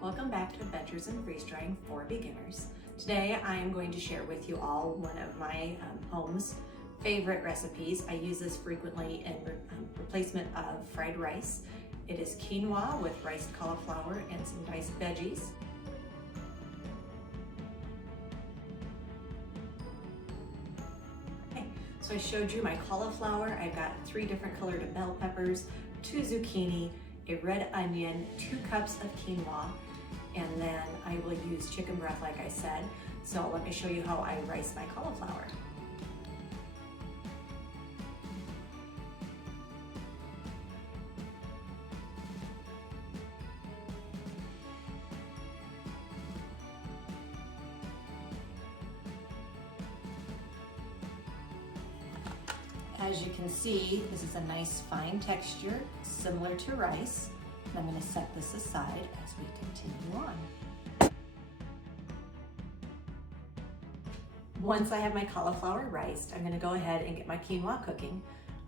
Welcome back to Adventures in Freeze Drying for Beginners. Today I am going to share with you all one of my home's favorite recipes. I use this frequently in replacement of fried rice. It is quinoa with riced cauliflower and some diced veggies. Okay, so I showed you my cauliflower. I've got 3 different colored bell peppers, 2 zucchini, a red onion, 2 cups of quinoa, and then I will use chicken broth like I said. So let me show you how I rice my cauliflower. As you can see, this is a nice fine texture, similar to rice. And I'm going to set this aside as we continue on. Once I have my cauliflower riced, I'm going to go ahead and get my quinoa cooking.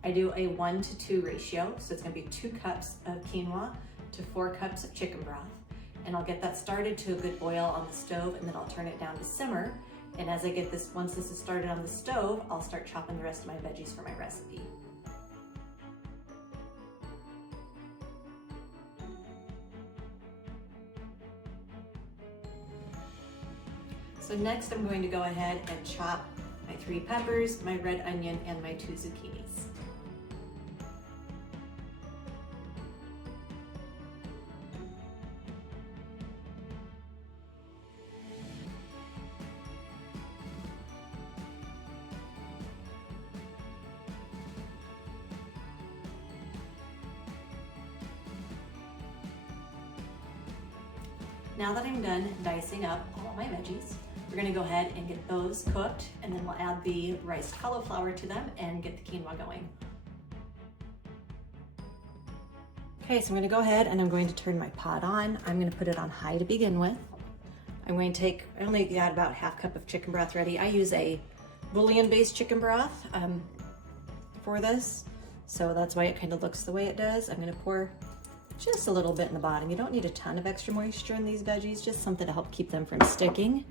I do a 1-to-2 ratio, so it's going to be 2 cups of quinoa to 4 cups of chicken broth. And I'll get that started to a good boil on the stove, and then I'll turn it down to simmer. And as I get this, once this is started on the stove, I'll start chopping the rest of my veggies for my recipe. So next I'm going to go ahead and chop my 3 peppers, my red onion, and my 2 zucchinis. Now that I'm done dicing up all my veggies, we're going to go ahead and get those cooked, and then we'll add the riced cauliflower to them and get the quinoa going. Okay, so I'm going to go ahead and I'm going to turn my pot on. I'm going to put it on high to begin with. I'm going to take, I only got about ½ cup of chicken broth ready. I use a bouillon-based chicken broth for this, so that's why it kind of looks the way it does. I'm going to pour just a little bit in the bottom. You don't need a ton of extra moisture in these veggies, just something to help keep them from sticking.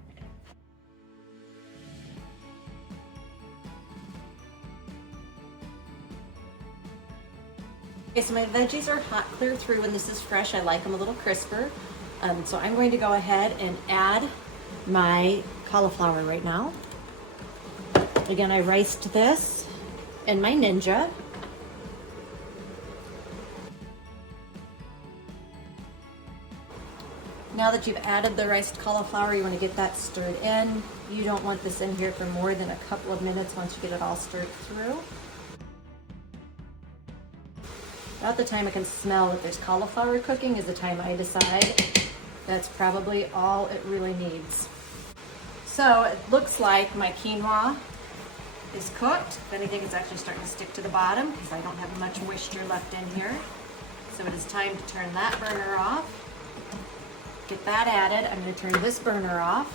Okay, so my veggies are hot clear through, and this is fresh. I like them a little crisper. So I'm going to go ahead and add my cauliflower right now. Again, I riced this in my Ninja. Now that you've added the riced cauliflower, you want to get that stirred in. You don't want this in here for more than a couple of minutes once you get it all stirred through. About the time I can smell that there's cauliflower cooking is the time I decide that's probably all it really needs. So it looks like my quinoa is cooked. If anything, it's actually starting to stick to the bottom because I don't have much moisture left in here. So it is time to turn that burner off. Get that added. I'm going to turn this burner off,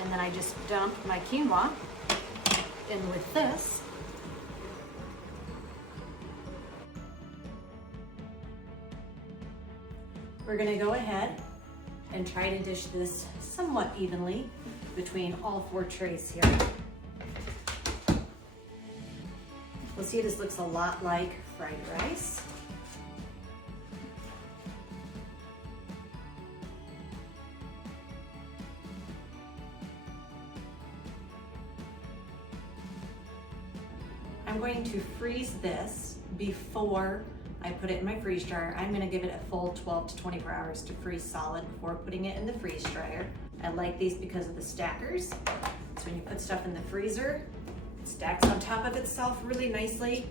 and then I just dump my quinoa in with this. We're going to go ahead and try to dish this somewhat evenly between all 4 trays here. We'll see, this looks a lot like fried rice. I'm going to freeze this before I put it in my freeze dryer. I'm going to give it a full 12 to 24 hours to freeze solid before putting it in the freeze dryer. I like these because of the stackers. So when you put stuff in the freezer, it stacks on top of itself really nicely,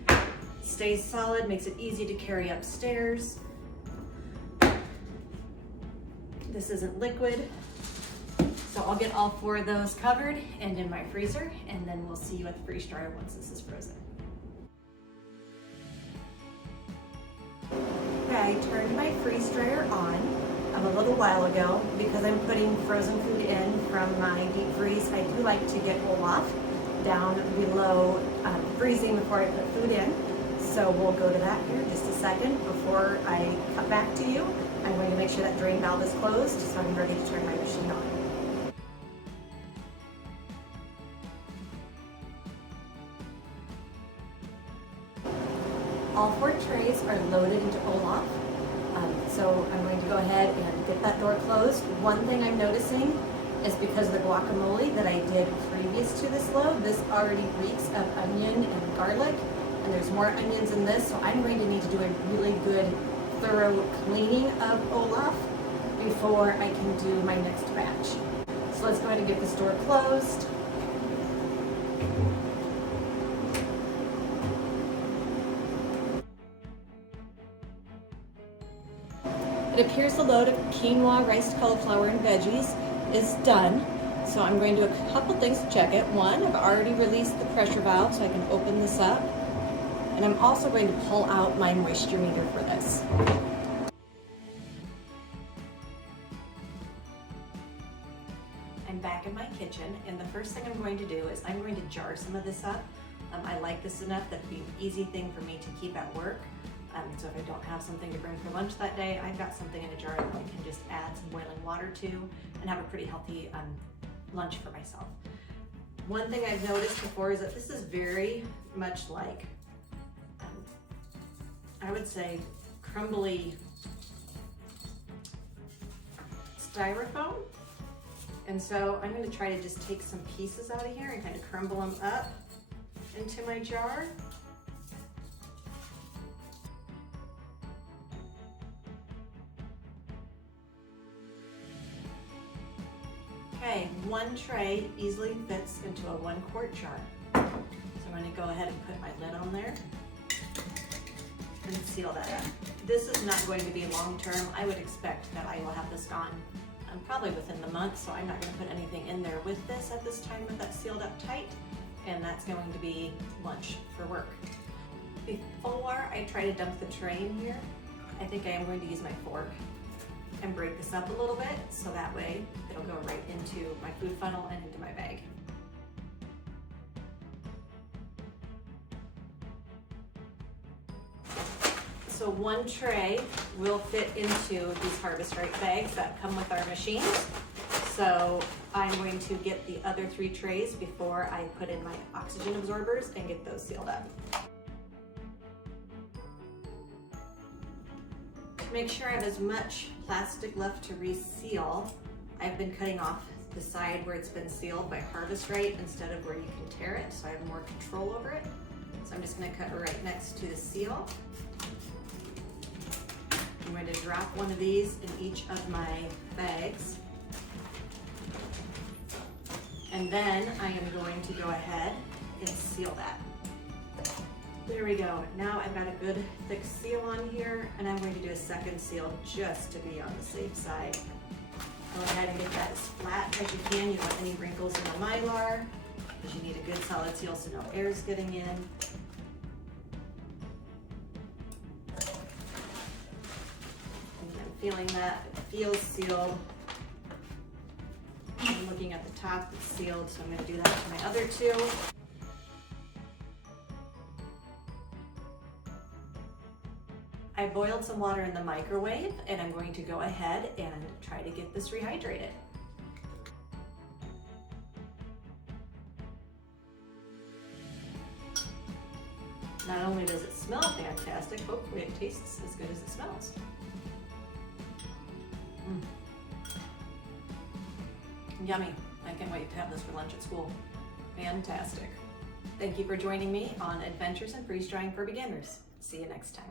stays solid, makes it easy to carry upstairs. This isn't liquid. So I'll get all 4 of those covered and in my freezer, and then we'll see you at the freeze dryer once this is frozen. I turned my freeze dryer on a little while ago because I'm putting frozen food in from my deep freeze. I do like to get Olaf down below freezing before I put food in. So we'll go to that here in just a second. Before I cut back to you, I'm going to make sure that drain valve is closed so I'm ready to turn my machine on. All 4 trays are loaded into Olaf. So I'm going to go ahead and get that door closed. One thing I'm noticing is because of the guacamole that I did previous to this load, this already reeks of onion and garlic, and there's more onions in this, so I'm going to need to do a really good, thorough cleaning of Olaf before I can do my next batch. So let's go ahead and get this door closed. It appears the load of quinoa, rice, cauliflower, and veggies is done. So I'm going to do a couple things to check it. One, I've already released the pressure valve so I can open this up. And I'm also going to pull out my moisture meter for this. I'm back in my kitchen, and the first thing I'm going to do is I'm going to jar some of this up. I like this enough that it'd be an easy thing for me to keep at work. So if I don't have something to bring for lunch that day, I've got something in a jar that I can just add some boiling water to and have a pretty healthy lunch for myself. One thing I've noticed before is that this is very much like, I would say, crumbly styrofoam. And so I'm going to try to just take some pieces out of here and kind of crumble them up into my jar. Okay, 1 tray easily fits into a 1-quart jar. So I'm going to go ahead and put my lid on there and seal that up. This is not going to be long term. I would expect that I will have this gone probably within the month, so I'm not going to put anything in there with this at this time with that sealed up tight, and that's going to be lunch for work. Before I try to dump the tray in here, I think I am going to use my fork and break this up a little bit so that way it'll go right into my food funnel and into my bag. So 1 tray will fit into these Harvest Right bags that come with our machines. So I'm going to get the other 3 trays before I put in my oxygen absorbers and get those sealed up. To make sure I have as much plastic left to reseal, I've been cutting off the side where it's been sealed by Harvest Right instead of where you can tear it, so I have more control over it. So I'm just going to cut right next to the seal. I'm going to drop one of these in each of my bags. And then I am going to go ahead and seal that. There we go. Now I've got a good thick seal on here, and I'm going to do a second seal just to be on the safe side. Go ahead and get that as flat as you can. You don't want any wrinkles in the Mylar, because you need a good solid seal so no air is getting in. And I'm feeling that it feels sealed. I'm looking at the top, it's sealed, so I'm going to do that to my other 2. I boiled some water in the microwave, and I'm going to go ahead and try to get this rehydrated. Not only does it smell fantastic, hopefully it tastes as good as it smells. Yummy. I can't wait to have this for lunch at school. Fantastic. Thank you for joining me on Adventures in Freeze Drying for Beginners. See you next time.